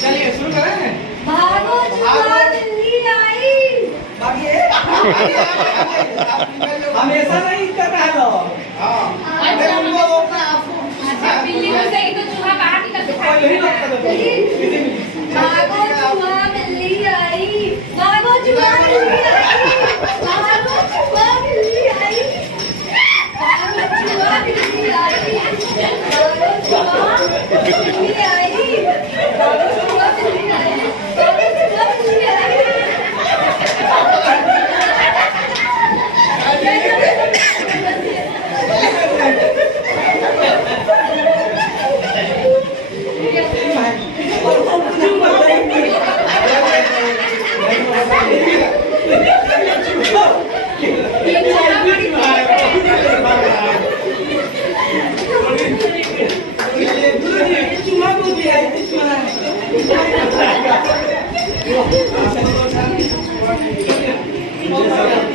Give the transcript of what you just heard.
चलिए शुरू करें। भागो जुआ बिल्ली आई। हमेशा नहीं करना है तो बिल्ली को सही तो चूहा बाहर निकल के भागो जुआ बिल्ली आई। भागो जुआ बिल्ली आई। भागो जुआ बिल्ली आई। भागो जुआ बिल्ली आई। भागो जुआ